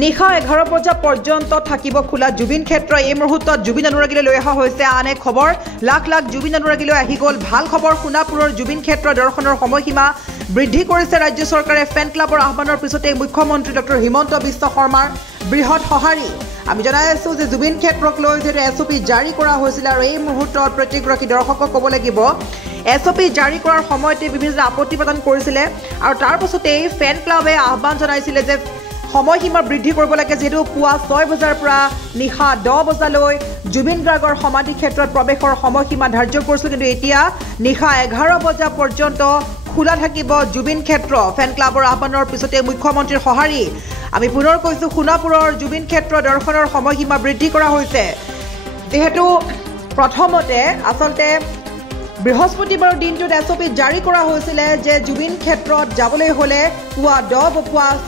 নিশা 11 বজা পৰ্যন্ত থাকিব খোলা জুবিন ক্ষেত্ৰ। এই মুহূৰ্তত জুবিন অনুৰাগীলৈ লৈ অহা হৈছে আন এক খবৰ। লাখ লাখ জুবিন অনুৰাগীলৈ আহি গ'ল ভাল খবৰ। সোণাপুৰৰ জুবিন ক্ষেত্ৰ দৰ্শনৰ সময়সীমা বৃদ্ধি কৰিছে ৰাজ্য চৰকাৰে। ফেন ক্লাবৰ আহ্বানৰ পিছতে মুখ্যমন্ত্ৰী ডক্টৰ হিমন্ত বিশ্ব শৰ্মাৰ বৃহৎ সঁহাৰি। আমি জনাই আছো যে জুবিন ক্ষেত্ৰক লৈ যিহেতু SOP জাৰি কৰা হৈছিল আৰু এই মুহূৰ্তত প্ৰত্যেকগৰাকী দৰ্শকক ক'ব লাগিব SOP জাৰি কৰাৰ সময়তে বিভিন্ন আপত্তি প্ৰদান কৰিছিলে আৰু তাৰ পাছতেই ফেন ক্লাবে আহ্বান জনাইছিলে যে সময়সীমা বৃদ্ধি কৰিব লাগে, যেহেতু পুৱা 6 বজাৰ পৰা নিশা 10 বজালৈ জুবিন গাৰ্গৰ সমাধি ক্ষেত্ৰত প্ৰৱেশৰ সময়সীমা ধাৰ্য কৰিছিল, কিন্তু এতিয়া নিশা 11 বজা পৰ্যন্ত খোলা থাকিব জুবিন ক্ষেত্ৰ। ফেন ক্লাবৰ আহ্বানৰ পিছতে মুখ্যমন্ত্ৰীৰ সঁহাৰি। আমি পুনৰ কৈছোঁ সোণাপুৰৰ জুবিন ক্ষেত্ৰ দৰ্শনৰ সময়সীমা বৃদ্ধি কৰা হৈছে। যিহেতু প্ৰথমতে আচলতে বৃহস্পতিবাৰৰ দিনটোত SOP জাৰি কৰা হৈছিলে যে জুবিন ক্ষেত্ৰত যাবলৈ হ'লে পুৱা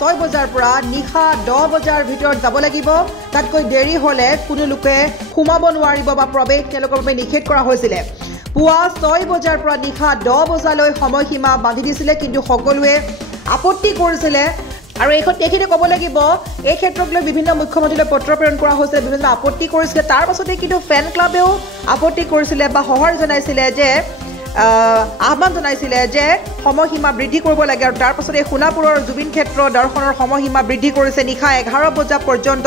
6 বজাৰ পৰা নিশা 10 বজাৰ ভিতৰত যাব লাগিব। তাতকৈ দেৰি হ'লে কোনো লোকে সোমাব নোৱাৰিব বা প্ৰৱেশ তেওঁলোকৰ বাবে নিষেধ কৰা হৈছিলে। পুৱা 6 বজাৰ পৰা নিশা 10 বজালৈ সময়সীমা বান্ধি দিছিলে, কিন্তু সকলোৱে আপত্তি কৰিছিলে আৰু এইখিনি ক'ব লাগিব এই ক্ষেত্ৰক লৈ বিভিন্ন মুখ্যমন্ত্ৰীলৈ পত্ৰ প্ৰেৰণ কৰা হৈছিলে, বিভিন্ন আপত্তি কৰিছিলে। তাৰ পাছতে কিন্তু ফেন ক্লাবেও আপত্তি কৰিছিলে বা সঁহাৰি জনাইছিলে যে আহ্বান জনাইছিলে যে সময়সীমা বৃদ্ধি কৰিব লাগে আৰু তাৰ পাছতে সোণাপুৰৰ জুবিন ক্ষেত্ৰ দৰ্শনৰ সময়সীমা বৃদ্ধি কৰিছে। নিশা 11 বজা পৰ্যন্ত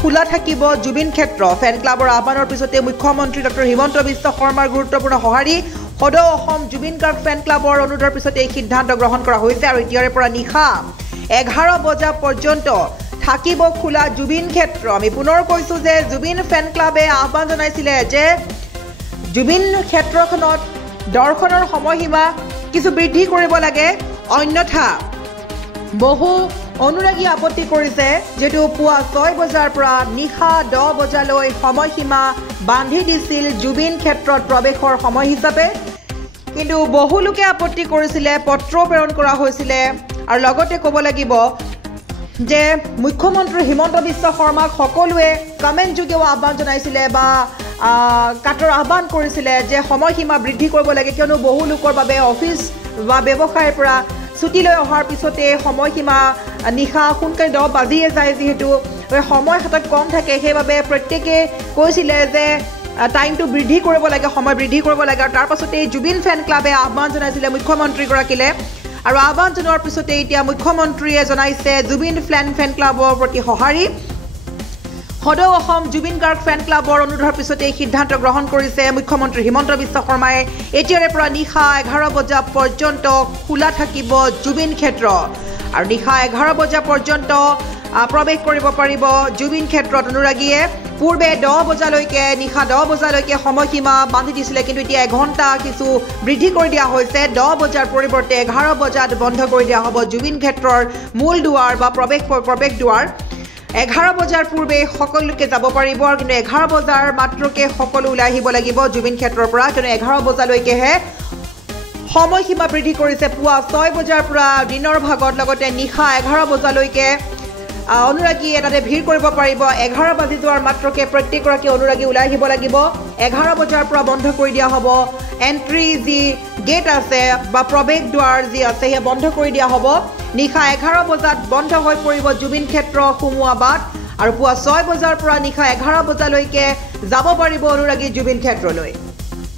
খোলা থাকিব জুবিন ক্ষেত্ৰ। ফেন ক্লাবৰ আহ্বানৰ পিছতে মুখ্যমন্ত্ৰী ডক্টৰ হিমন্ত বিশ্ব শৰ্মাৰ গুৰুত্বপূৰ্ণ সঁহাৰি। সদৌ অসম জুবিন গাৰ্গ ফেন ক্লাবৰ অনুৰোধৰ পিছতে এই সিদ্ধান্ত গ্ৰহণ কৰা হৈছে আৰু এতিয়াৰে পৰা নিশা 11 বজা পৰ্যন্ত থাকিব খোলা জুবিন ক্ষেত্ৰ। আমি পুনৰ কৈছোঁ যে জুবিন ফেন ক্লাবে আহ্বান জনাইছিলে যে জুবিন ক্ষেত্ৰখনত দৰ্শনৰ সময়সীমা কিছু বৃদ্ধি কৰিব লাগে, অন্যথা বহু অনুৰাগী আপত্তি কৰিছে যিহেতু পুৱা 6 বজাৰ পৰা নিশা 10 বজালৈ সময়সীমা বান্ধি দিছিল জুবিন ক্ষেত্ৰত প্ৰৱেশৰ সময় হিচাপে, কিন্তু বহু লোকে আপত্তি কৰিছিলে, পত্ৰ প্ৰেৰণ কৰা হৈছিলে আৰু লগতে ক'ব লাগিব যে মুখ্যমন্ত্ৰী হিমন্ত বিশ্ব শৰ্মাক সকলোৱে কমেণ্ট যোগেও আহ্বান জনাইছিলে বা কাটৰ আহ্বান কৰিছিলে যে সময়সীমা বৃদ্ধি কৰিব লাগে, কিয়নো বহু লোকৰ বাবে অফিচ বা ব্যৱসায়ৰ পৰা ছুটি লৈ অহাৰ পিছতে সময়সীমা নিশা সোনকালে 10 বাজিয়ে যায়, যিহেতু সময় হাতত কম থাকে, সেইবাবে প্ৰত্যেকে কৈছিলে যে টাইমটো বৃদ্ধি কৰিব লাগে, সময় বৃদ্ধি কৰিব লাগে। আৰু তাৰ পাছতে জুবিন ফেন ক্লাবে আহ্বান জনাইছিলে মুখ্যমন্ত্ৰীগৰাকীলে আৰু আহ্বান জনোৱাৰ পিছতে এতিয়া মুখ্যমন্ত্ৰীয়ে জনাইছে জুবিন ফেন ক্লাবৰ প্ৰতি সঁহাৰি। সদৌ অসম জুবিন গাৰ্গ ফেন ক্লাবৰ অনুৰোধৰ পিছতে এই সিদ্ধান্ত গ্ৰহণ কৰিছে মুখ্যমন্ত্ৰী হিমন্ত বিশ্ব শৰ্মাই। এতিয়াৰে পৰা নিশা 11 বজা পৰ্যন্ত খোলা থাকিব জুবিন ক্ষেত্ৰ আৰু নিশা 11 বজা পৰ্যন্ত প্ৰৱেশ কৰিব পাৰিব জুবিন ক্ষেত্ৰত অনুৰাগীয়ে। পূৰ্বে 10 বজালৈকে নিশা 10 বজালৈকে সময়সীমা বান্ধি দিছিলে, কিন্তু এতিয়া এঘণ্টা কিছু বৃদ্ধি কৰি দিয়া হৈছে। 10 বজাৰ পৰিৱৰ্তে 11 বজাত বন্ধ কৰি দিয়া হ'ব জুবিন ক্ষেত্ৰৰ মূল দুৱাৰ বা প্ৰৱেশ দুৱাৰ। 11 বজাৰ পূৰ্বে সকলো লোকে যাব পাৰিব, কিন্তু 11 বজাৰ মাত্ৰকে সকলো ওলাই আহিব লাগিব জুবিন ক্ষেত্ৰৰ পৰা, কিন্তু 11 বজালৈকেহে সময়সীমা বৃদ্ধি কৰিছে। পুৱা 6 বজাৰ পৰা দিনৰ ভাগত লগতে নিশা 11 বজালৈকে অনুৰাগীয়ে তাতে ভিৰ কৰিব পাৰিব। 11 বাজি যোৱাৰ মাত্ৰকে প্ৰত্যেকগৰাকী অনুৰাগী ওলাই আহিব লাগিব। 11 বজাৰ পৰা বন্ধ কৰি দিয়া হ'ব এণ্ট্ৰি যি গেট আছে বা প্ৰৱেশ দুৱাৰ যি আছে সেয়া বন্ধ কৰি দিয়া হ'ব। নিশা 11 বজাত বন্ধ হৈ পৰিব জুবিন ক্ষেত্ৰ সোমোৱা বাট আৰু পুৱা 6 বজাৰ পৰা নিশা 11 বজালৈকে যাব পাৰিব অনুৰাগী জুবিন ক্ষেত্ৰলৈ।